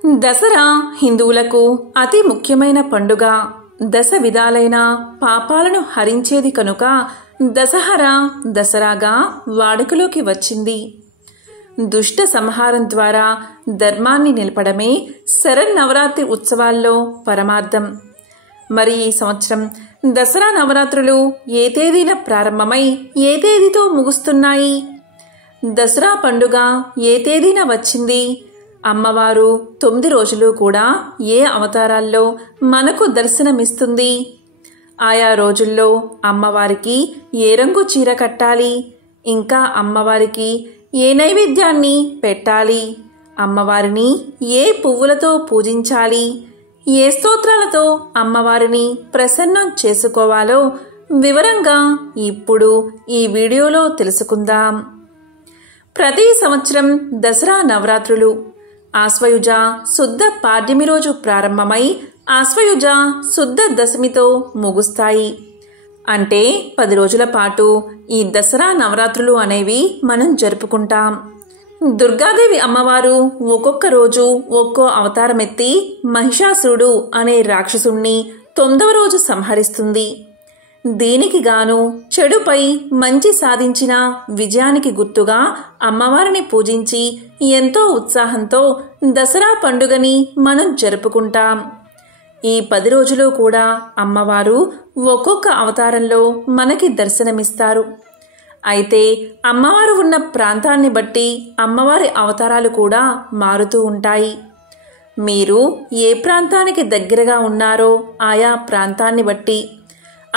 దసరా హిందువులకు అతి ముఖ్యమైన పండుగ. దశ విధాలైన పాపాలను హరించేది కనుక దసరాగా వాడుకలోకి వచ్చింది. దుష్ట సంహారం ద్వారా ధర్మాన్ని నిలపడమే శరన్నవరాత్రి ఉత్సవాల్లో పరమార్థం. మరి ఈ సంవత్సరం దసరా నవరాత్రులు ఏ తేదీన ప్రారంభమై ఏ తేదీతో ముగుస్తున్నాయి? దసరా పండుగ ఏ తేదీన వచ్చింది? అమ్మవారు 9 రోజులు కూడా ఏ అవతారాల్లో మనకు దర్శనమిస్తుంది? ఆయా రోజుల్లో అమ్మవారికి ఏ రంగు చీర కట్టాలి? ఇంకా అమ్మవారికి ఏ నైవేద్యాన్ని పెట్టాలి? అమ్మవారిని ఏ పువ్వులతో పూజించాలి? ఏ స్తోత్రాలతో అమ్మవారిని ప్రసన్నం చేసుకోవాలో వివరంగా ఇప్పుడు ఈ వీడియోలో తెలుసుకుందాం. ప్రతి సంవత్సరం దసరా నవరాత్రులు ఆశ్వయుజ శుద్ధ పాడ్యమి రోజు ప్రారంభమై ఆశ్వయుజ శుద్ధ దశమితో ముగుస్తాయి. అంటే 10 రోజుల పాటు ఈ దసరా నవరాత్రులు అనేవి మనం జరుపుకుంటాం. దుర్గాదేవి అమ్మవారు ఒక్కొక్క రోజు ఒక్కో అవతారమెత్తి మహిషాసురుడు అనే రాక్షసుణ్ణి 9వ రోజు సంహరిస్తుంది. దీనికి గాను చెడుపై మంచి సాధించిన విజయానికి గుర్తుగా అమ్మవారిని పూజించి ఎంతో ఉత్సాహంతో దసరా పండుగని మనం జరుపుకుంటాం. ఈ 10 రోజులు కూడా అమ్మవారు ఒక్కొక్క అవతారంలో మనకి దర్శనమిస్తారు. అయితే అమ్మవారు ఉన్న ప్రాంతాన్ని బట్టి అమ్మవారి అవతారాలు కూడా మారుతూ ఉంటాయి. మీరు ఏ ప్రాంతానికి దగ్గరగా ఉన్నారో ఆయా ప్రాంతాన్ని బట్టి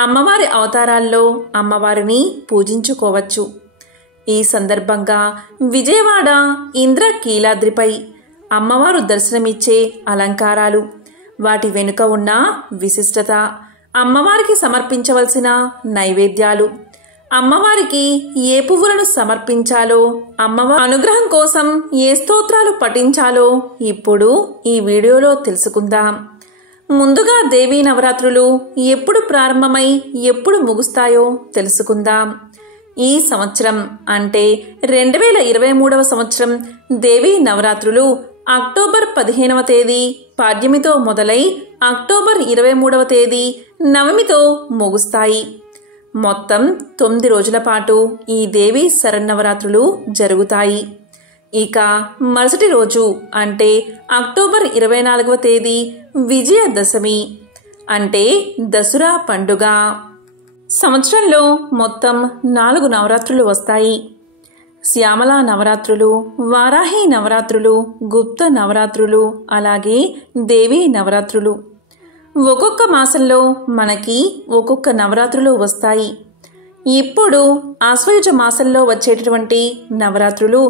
అమ్మవారి అవతారాల్లో అమ్మవారిని పూజించుకోవచ్చు. ఈ సందర్భంగా విజయవాడ ఇంద్రకీలాద్రిపై అమ్మవారు దర్శనమిచ్చే అలంకారాలు, వాటి వెనుక ఉన్న విశిష్టత, అమ్మవారికి సమర్పించవలసిన నైవేద్యాలు, అమ్మవారికి ఏ పువ్వులను సమర్పించాలో, అమ్మవారి అనుగ్రహం కోసం ఏ స్తోత్రాలు పఠించాలో ఇప్పుడు ఈ వీడియోలో తెలుసుకుందాం. ముందుగా దేవీ నవరాత్రులు ఎప్పుడు ప్రారంభమై ఎప్పుడు ముగుస్తాయో తెలుసుకుందాం. ఈ సంవత్సరం అంటే 2023వ సంవత్సరం దేవీ నవరాత్రులు అక్టోబర్ 15వ తేదీ పాడ్యమితో మొదలై అక్టోబర్ 23వ తేదీ నవమితో ముగుస్తాయి. మొత్తం 9 రోజుల పాటు ఈ దేవీ శరన్నవరాత్రులు జరుగుతాయి. ఇక మరుసటి రోజు అంటే అక్టోబర్ 24వ తేదీ విజయదశమి అంటే దసరా పండుగ. సంవత్సరంలో మొత్తం 4 నవరాత్రులు వస్తాయి. శ్యామల నవరాత్రులు, వారాహి నవరాత్రులు, గుప్త నవరాత్రులు, అలాగే దేవీ నవరాత్రులు. ఒక్కొక్క మాసంలో మనకి ఒక్కొక్క నవరాత్రులు వస్తాయి. ఇప్పుడు ఆశ్వయుజ మాసంలో వచ్చేటటువంటి నవరాత్రులు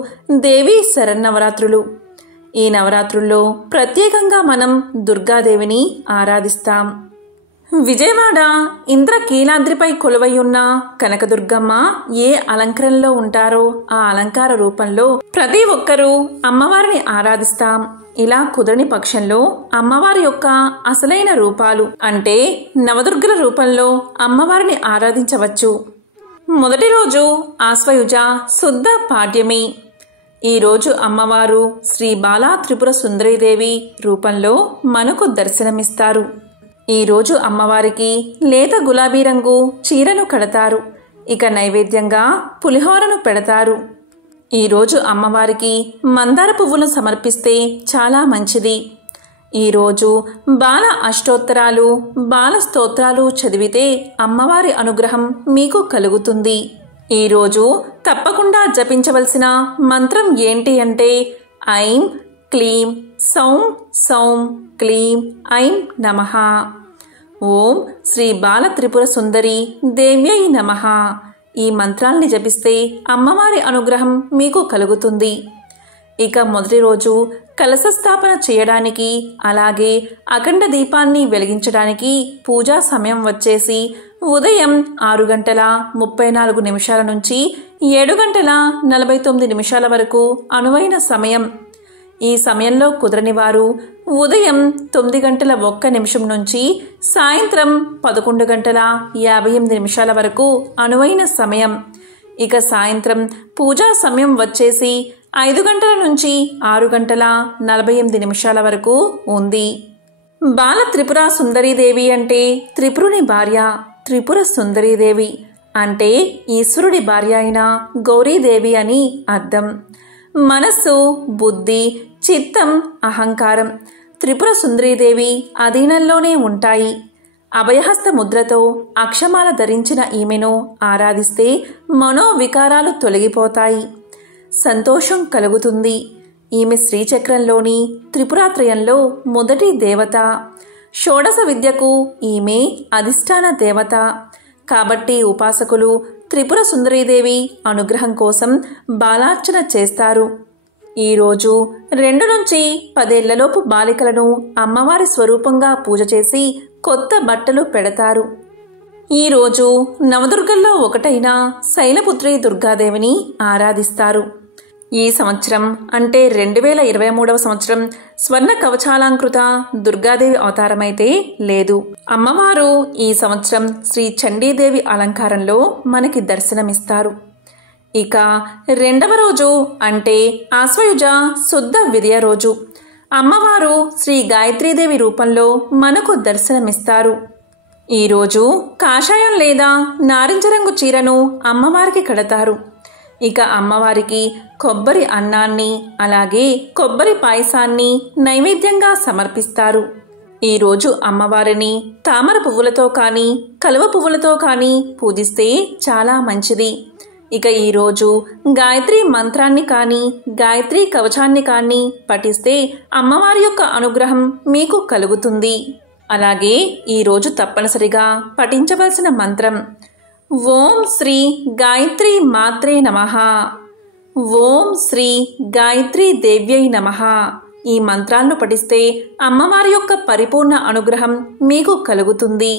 దేవీ శరన్నవరాత్రులు. ఈ నవరాత్రుల్లో ప్రత్యేకంగా మనం దుర్గాదేవిని ఆరాధిస్తాం. విజయవాడ ఇంద్రకీలాద్రిపై కొలువై ఉన్న కనకదుర్గమ్మ ఏ అలంకరణలో ఉంటారో ఆ అలంకార రూపంలో ప్రతి ఒక్కరూ అమ్మవారిని ఆరాధిస్తాం. ఇలా కుదరని పక్షంలో అమ్మవారి యొక్క అసలైన రూపాలు అంటే నవదుర్గల రూపంలో అమ్మవారిని ఆరాధించవచ్చు. మొదటి రోజు ఆశ్వయుజ శుద్ధ పాడ్యమి. ఈ రోజు అమ్మవారు శ్రీ బాలా త్రిపుర సుందరీదేవి రూపంలో మనకు దర్శనమిస్తారు. ఈ రోజు అమ్మవారికి లేత గులాబీ రంగు చీరను కడతారు. ఇక నైవేద్యంగా పులిహోరను పెడతారు. ఈ రోజు అమ్మవారికి మందార పువ్వులను సమర్పిస్తే చాలా మంచిది. ఈరోజు బాల అష్టోత్తరాలు, బాల స్తోత్రాలు చదివితే అమ్మవారి అనుగ్రహం మీకు కలుగుతుంది. ఈరోజు తప్పకుండా జపించవలసిన మంత్రం ఏంటి అంటే ఐం క్లీం సౌం సౌం క్లీం ఐం నమః. ఓం శ్రీ బాల త్రిపుర సుందరి దేవ్యై నమః. ఈ మంత్రాల్ని జపిస్తే అమ్మవారి అనుగ్రహం మీకు కలుగుతుంది. ఇక మొదటి రోజు కలశ స్థాపన చేయడానికి అలాగే అఖండ దీపాన్ని వెలిగించడానికి పూజా సమయం వచ్చేసి ఉదయం 6:34 నుంచి 7:49 వరకు అనువైన సమయం. ఈ సమయంలో కుదరని వారు ఉదయం 9:01 నుంచి సాయంత్రం 11:58 వరకు అనువైన సమయం. ఇక సాయంత్రం పూజా సమయం వచ్చేసి 5 గంటల నుంచి 6 గంటల 48 నిమిషాల వరకు ఉంది. బాల త్రిపుర సుందరీదేవి అంటే త్రిపురుని భార్య త్రిపుర సుందరీదేవి అంటే ఈశ్వరుడి భార్య అయిన గౌరీదేవి అని అర్థం. మనస్సు, బుద్ధి, చిత్తం, అహంకారం త్రిపుర సుందరీదేవి అధీనంలోనే ఉంటాయి. అభయహస్త ముద్రతో అక్షమాల ధరించిన ఈమెను ఆరాధిస్తే మనోవికారాలు తొలగిపోతాయి, సంతోషం కలుగుతుంది. ఈమె శ్రీచక్రంలోని త్రిపురాత్రయంలో మొదటి దేవత. షోడశ విద్యకు ఈమె అధిష్టాన దేవత. కాబట్టి ఉపాసకులు త్రిపుర సుందరీదేవి అనుగ్రహం కోసం బాలార్చన చేస్తారు. ఈరోజు 2 నుంచి 10 ఏళ్లలోపు బాలికలను అమ్మవారి స్వరూపంగా పూజ చేసి కొత్త బట్టలు పెడతారు. ఈరోజు నవదుర్గల్లో ఒకటైన శైలపుత్రి దుర్గాదేవిని ఆరాధిస్తారు. ఈ సంవత్సరం అంటే 2023వ సంవత్సరం స్వర్ణ కవచాలంకృత దుర్గాదేవి అవతారమైతే లేదు. అమ్మవారు ఈ సంవత్సరం శ్రీ చండీదేవి అలంకారంలో మనకి దర్శనమిస్తారు. ఇక 2వ రోజు అంటే ఆశ్వయుజ శుద్ధ విద్య రోజు అమ్మవారు శ్రీ గాయత్రీదేవి రూపంలో మనకు దర్శనమిస్తారు. ఈరోజు కాషాయం లేదా నారింజ రంగు చీరను అమ్మవారికి కడతారు. ఇక అమ్మవారికి కొబ్బరి అన్నాన్ని అలాగే కొబ్బరి పాయసాన్ని నైవేద్యంగా సమర్పిస్తారు. ఈరోజు అమ్మవారిని తామర పువ్వులతో కానీ కలువ పువ్వులతో కానీ పూజిస్తే చాలా మంచిది. ఇక ఈరోజు గాయత్రి మంత్రాన్ని కానీ గాయత్రి కవచాన్ని కానీ పఠిస్తే అమ్మవారి యొక్క అనుగ్రహం మీకు కలుగుతుంది. అలాగే ఈరోజు తప్పనిసరిగా పఠించవలసిన మంత్రం ఓం శ్రీ గాయత్రి మాత్రే నమః, ఓం శ్రీ గాయత్రి దేవ్యై నమః. ఈ మంత్రాలను పఠిస్తే అమ్మవారి యొక్క పరిపూర్ణ అనుగ్రహం మీకు కలుగుతుంది.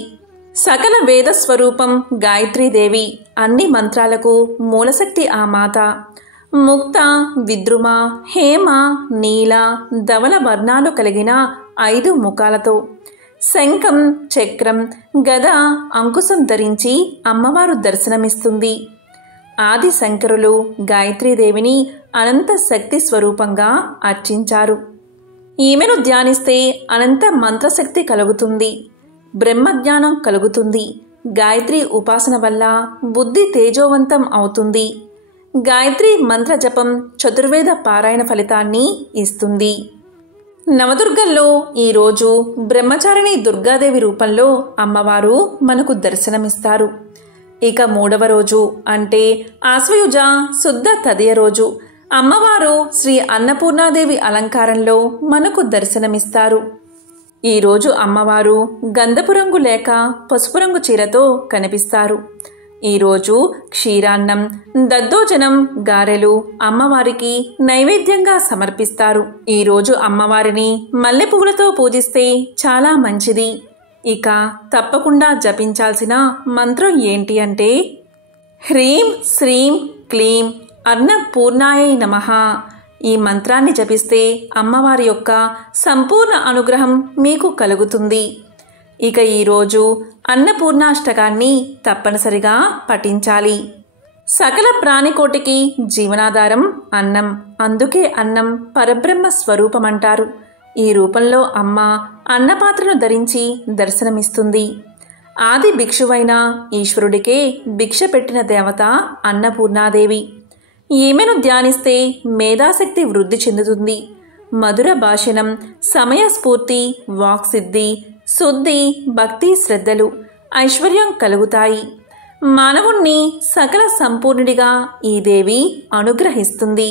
సకల వేద స్వరూపం గాయత్రీదేవి. అన్ని మంత్రాలకు మూలశక్తి ఆ మాత. ముక్త, విద్రుమ, హేమ, నీల, ధవల వర్ణాలు కలిగిన 5 ముఖాలతో శంఖం, చక్రం, గద, అంకుశం ధరించి అమ్మవారు దర్శనమిస్తుంది. ఆది శంకరులు గాయత్రీదేవిని అనంత శక్తి స్వరూపంగా అర్చించారు. ఈమెను ధ్యానిస్తే అనంత మంత్రశక్తి కలుగుతుంది, బ్రహ్మజ్ఞానం కలుగుతుంది. గాయత్రి ఉపాసన వల్ల బుద్ధి తేజోవంతం అవుతుంది. గాయత్రి మంత్ర జపం చతుర్వేద పారాయణ ఫలితాన్ని ఇస్తుంది. నవదుర్గల్లో ఈరోజు బ్రహ్మచారిణి దుర్గాదేవి రూపంలో అమ్మవారు మనకు దర్శనమిస్తారు. ఇక 3వ రోజు అంటే ఆశ్వయుజ శుద్ధ తదియ రోజు అమ్మవారు శ్రీ అన్నపూర్ణాదేవి అలంకారంలో మనకు దర్శనమిస్తారు. ఈరోజు అమ్మవారు గంధపు రంగు లేక పసుపు రంగు చీరతో కనిపిస్తారు. ఈరోజు క్షీరాన్నం, దద్దోజనం, గారెలు అమ్మవారికి నైవేద్యంగా సమర్పిస్తారు. ఈరోజు అమ్మవారిని మల్లె పువ్వులతో పూజిస్తే చాలా మంచిది. ఇక తప్పకుండా జపించాల్సిన మంత్రం ఏంటి అంటే హ్రీం శ్రీం క్లీం అన్నపూర్ణాయై నమః. ఈ మంత్రాన్ని జపిస్తే అమ్మవారి యొక్క సంపూర్ణ అనుగ్రహం మీకు కలుగుతుంది. ఇక ఈరోజు అన్నపూర్ణాష్టకాన్ని తప్పనిసరిగా పఠించాలి. సకల ప్రాణికోటికి జీవనాధారం అన్నం. అందుకే అన్నం పరబ్రహ్మ స్వరూపమంటారు. ఈ రూపంలో అమ్మ అన్నపాత్రను ధరించి దర్శనమిస్తుంది. ఆది భిక్షువైన ఈశ్వరుడికే భిక్ష పెట్టిన దేవత అన్నపూర్ణాదేవి. ఈమెను ధ్యానిస్తే మేధాశక్తి వృద్ధి చెందుతుంది. మధుర భాషణం, సమయస్ఫూర్తి, వాక్సిద్ధి, శుద్ధి, భక్తి, శ్రద్ధలు, ఐశ్వర్యం కలుగుతాయి. మానవుణ్ణి సకల సంపూర్ణుడిగా ఈ దేవి అనుగ్రహిస్తుంది.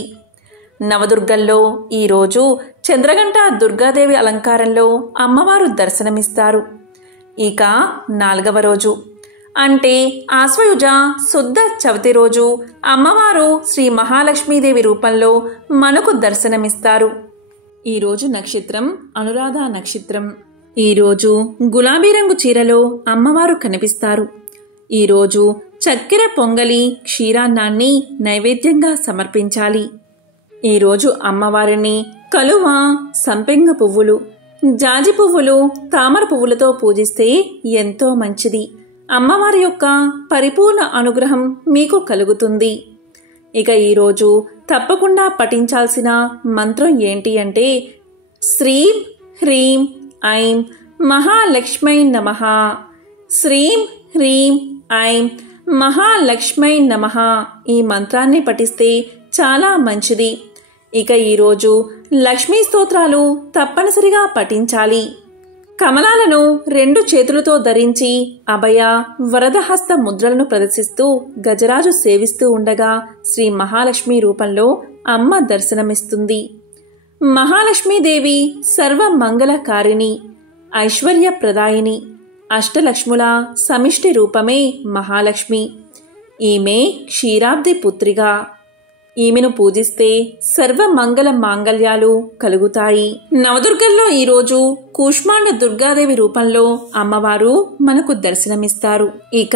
నవదుర్గల్లో ఈరోజు చంద్రగంట దుర్గాదేవి అలంకారంలో అమ్మవారు దర్శనమిస్తారు. ఇక 4వ రోజు అంటే ఆశ్వయుజ శుద్ధ చవితి రోజు అమ్మవారు శ్రీ మహాలక్ష్మీదేవి రూపంలో మనకు దర్శనమిస్తారు. ఈరోజు నక్షత్రం అనురాధ నక్షత్రం. ఈరోజు గులాబీ రంగు చీరలో అమ్మవారు కనిపిస్తారు. ఈరోజు చక్కెర పొంగలి, క్షీరాన్నాన్ని నైవేద్యంగా సమర్పించాలి. ఈరోజు అమ్మవారిని కలువ, సంపెంగ పువ్వులు, జాజి పువ్వులు, తామర పువ్వులతో పూజిస్తే ఎంతో మంచిది. అమ్మవారి యొక్క పరిపూర్ణ అనుగ్రహం మీకు కలుగుతుంది. ఇక ఈరోజు తప్పకుండా పఠించాల్సిన మంత్రం ఏంటి అంటే శ్రీం హ్రీం ఐం మహాలక్ష్మై నమః. శ్రీం హ్రీం ఐం మహాలక్ష్మై నమః. ఈ మంత్రాన్ని పఠిస్తే చాలా మంచిది. ఇక ఈరోజు లక్ష్మీ స్తోత్రాలు తప్పనిసరిగా పఠించాలి. కమలాలను 2 చేతులతో ధరించి అభయ వరదహస్త ముద్రలను ప్రదర్శిస్తూ గజరాజు సేవిస్తూ ఉండగా శ్రీ మహాలక్ష్మి రూపంలో అమ్మ దర్శనమిస్తుంది. మహాలక్ష్మీదేవి సర్వమంగళకారిణి, ఐశ్వర్యప్రదాయిని, అష్టలక్ష్ముల సమిష్టి రూపమే మహాలక్ష్మి. ఈమె క్షీరాబ్ది పుత్రిగా. ఈమెను పూజిస్తే సర్వమంగళ మాంగళ్యాలు కలుగుతాయి. నవదుర్గల్లో ఈరోజు కూష్మాండ దుర్గాదేవి రూపంలో అమ్మవారు మనకు దర్శనమిస్తారు. ఇక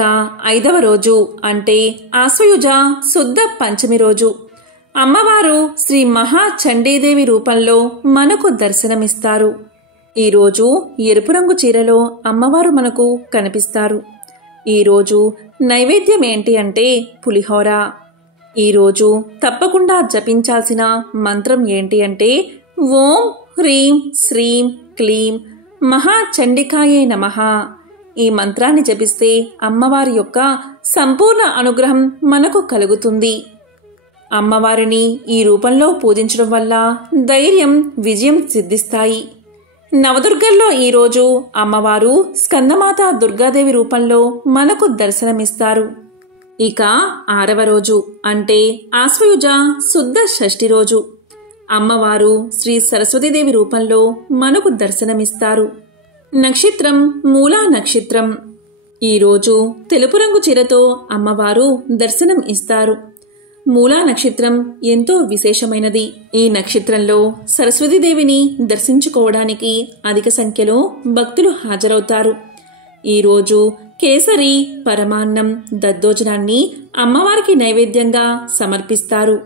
5వ రోజు అంటే ఆశ్వయుజ శుద్ధ పంచమి రోజు అమ్మవారు శ్రీ మహాచండీదేవి రూపంలో మనకు దర్శనమిస్తారు. ఈరోజు ఎరుపు రంగు చీరలో అమ్మవారు మనకు కనిపిస్తారు. ఈరోజు నైవేద్యం ఏంటి అంటే పులిహోర. ఈరోజు తప్పకుండా జపించాల్సిన మంత్రం ఏంటి అంటే ఓం హ్రీం శ్రీం క్లీం మహాచండికాయే నమః. ఈ మంత్రాన్ని జపిస్తే అమ్మవారి యొక్క సంపూర్ణ అనుగ్రహం మనకు కలుగుతుంది. అమ్మవారిని ఈ రూపంలో పూజించడం వల్ల ధైర్యం, విజయం సిద్ధిస్తాయి. నవదుర్గల్లో ఈరోజు అమ్మవారు స్కందమాత దుర్గాదేవి రూపంలో మనకు దర్శనమిస్తారు. ఇక 6వ రోజు అంటే ఆశ్వయుజ శుద్ధ షష్ఠి రోజు అమ్మవారు శ్రీ సరస్వతీదేవి రూపంలో మనకు దర్శనమిస్తారు. నక్షత్రం మూలా నక్షత్రం. ఈరోజు తెలుపు రంగు చీరతో అమ్మవారు దర్శనం ఇస్తారు. మూలా నక్షత్రం ఎంతో విశేషమైనది. ఈ నక్షత్రంలో సరస్వతీదేవిని దర్శించుకోవడానికి అధిక సంఖ్యలో భక్తులు హాజరవుతారు. ఈరోజు కేసరి, పరమాన్నం, దద్దోజనాన్ని అమ్మవారికి నైవేద్యంగా సమర్పిస్తారు.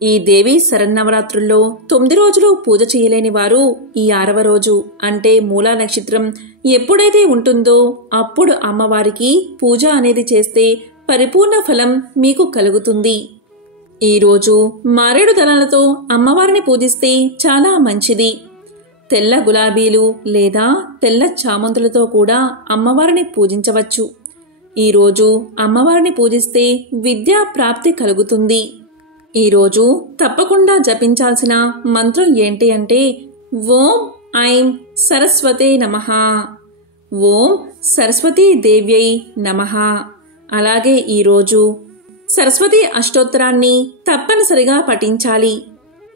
ఈ దేవి శరన్నవరాత్రుల్లో 9 రోజులు పూజ చేయలేని వారు ఈ 6వ రోజు అంటే మూలా నక్షత్రం ఎప్పుడైతే ఉంటుందో అప్పుడు అమ్మవారికి పూజ అనేది చేస్తే పరిపూర్ణ ఫలం మీకు కలుగుతుంది. ఈరోజు మారేడు దళాలతో అమ్మవారిని పూజిస్తే చాలా మంచిది. తెల్ల గులాబీలు లేదా తెల్ల చామంతులతో కూడా అమ్మవారిని పూజించవచ్చు. ఈరోజు అమ్మవారిని పూజిస్తే విద్యా ప్రాప్తి కలుగుతుంది. ఈరోజు తప్పకుండా జపించాల్సిన మంత్రం ఏంటి అంటే ఓం ఐం సరస్వతే నమః. ఓం సరస్వతీ దేవ్యై నమః. అలాగే ఈరోజు సరస్వతి అష్టోత్తరాన్ని తప్పనిసరిగా పఠించాలి.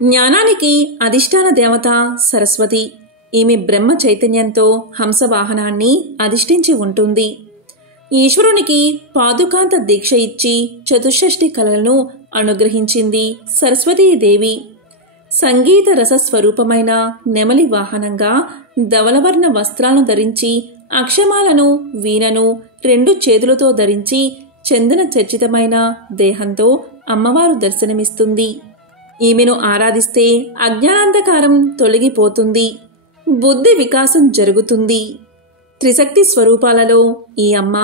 జ్ఞానానికి అధిష్టాన దేవత సరస్వతి. ఈమె బ్రహ్మ చైతన్యంతో హంసవాహనాన్ని అధిష్ఠించి ఉంటుంది. ఈశ్వరునికి పాదుకాంత దీక్ష ఇచ్చి చతుషష్ఠి కళలను అనుగ్రహించింది సరస్వతీదేవి. సంగీత రస స్వరూపమైన నెమలి వాహనంగా ధవలవర్ణ వస్త్రాలను ధరించి అక్షమాలను, వీణను 2 చేతులతో ధరించి చందన చర్చితమైన దేహంతో అమ్మవారు దర్శనమిస్తుంది. ఈమెను ఆరాధిస్తే అజ్ఞానాంధకారం తొలగిపోతుంది, బుద్ధి వికాసం జరుగుతుంది. త్రిశక్తి స్వరూపాలలో ఈ అమ్మ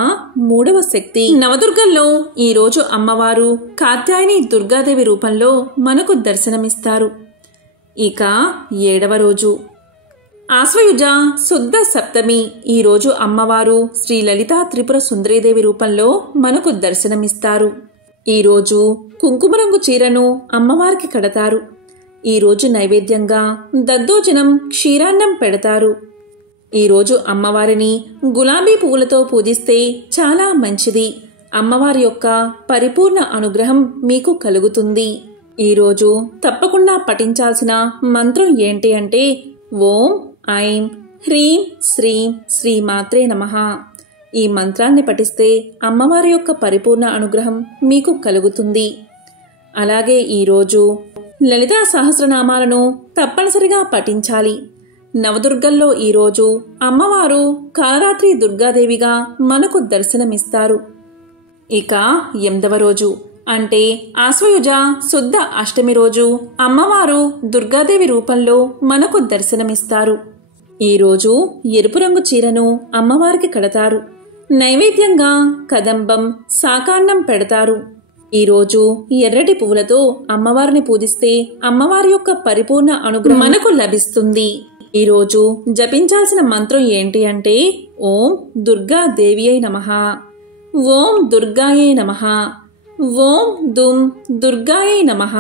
3వ శక్తి. నవదుర్గల్లో ఈరోజు అమ్మవారు కాత్యాయని దుర్గాదేవి రూపంలో మనకు దర్శనమిస్తారు. ఇక 7వ రోజు ఆశ్వయుజ శుద్ధ సప్తమి. ఈరోజు అమ్మవారు శ్రీ లలితా త్రిపుర సుందరీదేవి రూపంలో మనకు దర్శనమిస్తారు. ఈరోజు కుంకుమ రంగు చీరను అమ్మవారికి కడతారు. ఈరోజు నైవేద్యంగా దద్దోజనం, క్షీరాన్నం పెడతారు. ఈరోజు అమ్మవారిని గులాబీ పువ్వులతో పూజిస్తే చాలా మంచిది. అమ్మవారి యొక్క పరిపూర్ణ అనుగ్రహం మీకు కలుగుతుంది. ఈరోజు తప్పకుండా పఠించాల్సిన మంత్రం ఏంటి అంటే ఓం ఐం హ్రీం శ్రీం శ్రీమాత్రే నమః. ఈ మంత్రాన్ని పఠిస్తే అమ్మవారి యొక్క పరిపూర్ణ అనుగ్రహం మీకు కలుగుతుంది. అలాగే ఈరోజు లలితా సహస్రనామాలను తప్పనిసరిగా పఠించాలి. నవదుర్గల్లో ఈరోజు అమ్మవారు కాలరాత్రి దుర్గాదేవిగా మనకు దర్శనమిస్తారు. ఇక 8వ రోజు అంటే ఆశ్వయుజ శుద్ధ అష్టమి రోజు అమ్మవారు దుర్గాదేవి రూపంలో మనకు దర్శనమిస్తారు. ఈరోజు ఎరుపు రంగు చీరను అమ్మవారికి కడతారు. నైవేద్యంగా కదంబం, సాకాన్నం పెడతారు. ఈరోజు ఎర్రటి పువ్వులతో అమ్మవారిని పూజిస్తే అమ్మవారి యొక్క పరిపూర్ణ అనుగ్రహం మనకు లభిస్తుంది. ఈరోజు జపించాల్సిన మంత్రం ఏంటి అంటే ఓం దుర్గా దేవియై నమః, ఓం దుర్గాయై నమః, ఓం దుం దుర్గాయై నమః.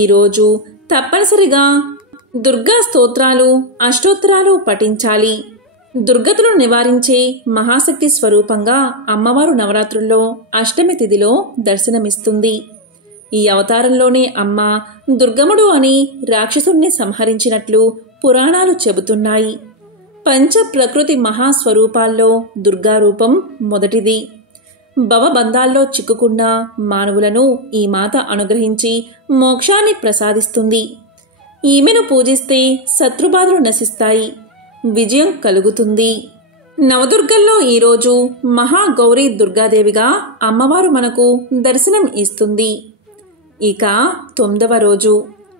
ఈరోజు తప్పనిసరిగా దుర్గా స్తోత్రాలు అష్టోత్తరాలు పఠించాలి. దుర్గతులను నివారించే మహాశక్తి స్వరూపంగా అమ్మవారు నవరాత్రుల్లో అష్టమి తిథిలో దర్శనమిస్తుంది. ఈ అవతారంలోనే అమ్మ దుర్గముడు అని రాక్షసుణ్ణి సంహరించినట్లు పురాణాలు చెబుతున్నాయి. పంచ ప్రకృతి మహాస్వరూపాల్లో దుర్గారూపం మొదటిది. భవబంధాల్లో చిక్కుకున్న మానవులను ఈ మాత అనుగ్రహించి మోక్షాన్ని ప్రసాదిస్తుంది. ఈమెను పూజిస్తే శత్రుబాధలు నశిస్తాయి, విజయం కలుగుతుంది. నవదుర్గల్లో ఈరోజు మహాగౌరీ దుర్గాదేవిగా అమ్మవారు మనకు దర్శనం ఇస్తుంది. ఇక 9వ రోజు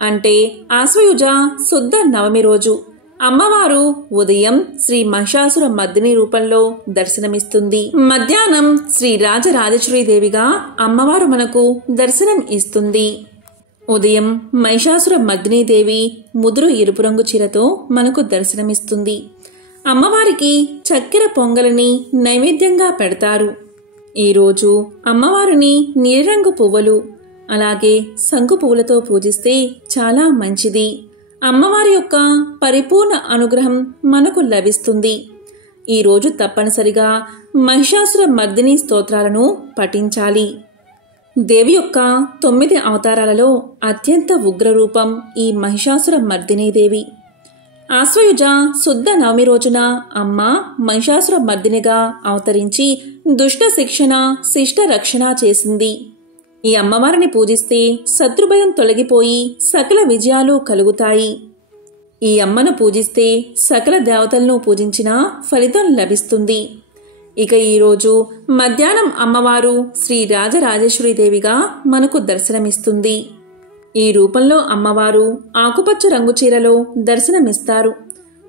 అంటే ఆశ్వయుజ శుద్ధ నవమి రోజు అమ్మవారు ఉదయం శ్రీ మహిషాసుర మర్దిని రూపంలో దర్శనమిస్తుంది. మధ్యాహ్నం శ్రీ రాజరాజేశ్వరీదేవిగా అమ్మవారు మనకు దర్శనం ఇస్తుంది. ఉదయం మహిషాసుర మర్దినీదేవి ముదురు ఎరుపు రంగు చీరతో మనకు దర్శనమిస్తుంది. అమ్మవారికి చక్కెర పొంగలిని నైవేద్యంగా పెడతారు. ఈరోజు అమ్మవారిని నీలిరంగు పువ్వులు అలాగే శంకు పువ్వులతో పూజిస్తే చాలా మంచిది. అమ్మవారి యొక్క పరిపూర్ణ అనుగ్రహం మనకు లభిస్తుంది. ఈరోజు తప్పనిసరిగా మహిషాసుర మర్దిని స్తోత్రాలను పఠించాలి. దేవి యొక్క 9 అవతారాలలో అత్యంత ఉగ్రరూపం ఈ మహిషాసుర మర్దినీదేవి. ఆశ్వయుజ శుద్ధ నవమి రోజున అమ్మ మహిషాసుర మర్దినిగా అవతరించి దుష్ట శిక్షణ శిష్ట రక్షణ చేసింది. ఈ అమ్మవారిని పూజిస్తే శత్రుభయం తొలగిపోయి సకల విజయాలు కలుగుతాయి. ఈ అమ్మను పూజిస్తే సకల దేవతలను పూజించిన ఫలితం లభిస్తుంది. ఇక ఈరోజు మధ్యాహ్నం అమ్మవారు శ్రీ రాజరాజేశ్వరీదేవిగా మనకు దర్శనమిస్తుంది. ఈ రూపంలో అమ్మవారు ఆకుపచ్చ రంగు చీరలో దర్శనమిస్తారు.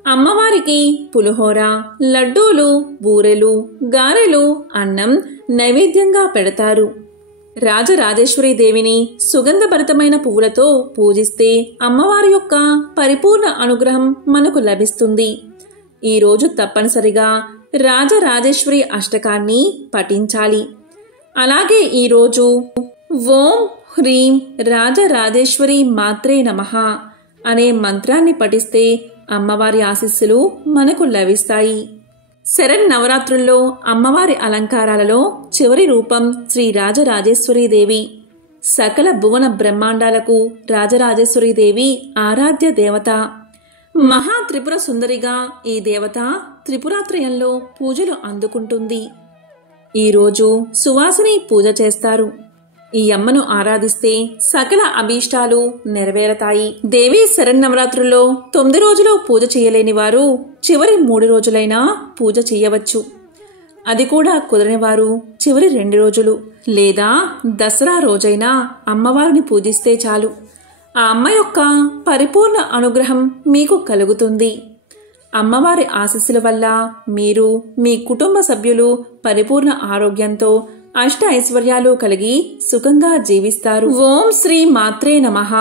అమ్మవారికి పులిహోర, లడ్డూలు, బూరెలు, గారెలు, అన్నం నైవేద్యంగా పెడతారు. రాజరాజేశ్వరీదేవిని సుగంధభరితమైన పువ్వులతో పూజిస్తే అమ్మవారి యొక్క పరిపూర్ణ అనుగ్రహం మనకు లభిస్తుంది. ఈరోజు తప్పనిసరిగా రాజరాజేశ్వరి అష్టకాన్ని పఠించాలి. అలాగే ఈరోజు ఓం హ్రీం రాజరాజేశ్వరి మాత్రే నమః అనే మంత్రాన్ని పఠిస్తే అమ్మవారి ఆశీస్సులు మనకు లభిస్తాయి. శరన్నవరాత్రుల్లో అమ్మవారి అలంకారాలలో చివరి రూపం శ్రీ రాజరాజేశ్వరీదేవి. సకల భువన బ్రహ్మాండాలకు రాజరాజేశ్వరీదేవి ఆరాధ్య దేవత. మహా త్రిపుర సుందరిగా ఈ దేవత త్రిపురాత్రయంలో పూజలు అందుకుంటుంది. ఈరోజు సువాసిని పూజ చేస్తారు. ఈ అమ్మను ఆరాధిస్తే సకల అభీష్టాలు నెరవేరతాయి. దేవి శరన్నవరాత్రుల్లో 9 రోజులు పూజ చేయలేని వారు చివరి 3 రోజులైనా పూజ చేయవచ్చు. అది కూడా కుదరని వారు చివరి 2 రోజులు లేదా దసరా రోజైనా అమ్మవారిని పూజిస్తే చాలు. ఆ అమ్మ యొక్క పరిపూర్ణ అనుగ్రహం మీకు కలుగుతుంది. అమ్మవారి ఆశీస్సుల వల్ల మీరు మీ కుటుంబ సభ్యులు పరిపూర్ణ ఆరోగ్యంతో అష్ట ఐశ్వర్యాలు కలిగి సుఖంగా జీవిస్తారు. ఓం శ్రీ మాత్రే నమః.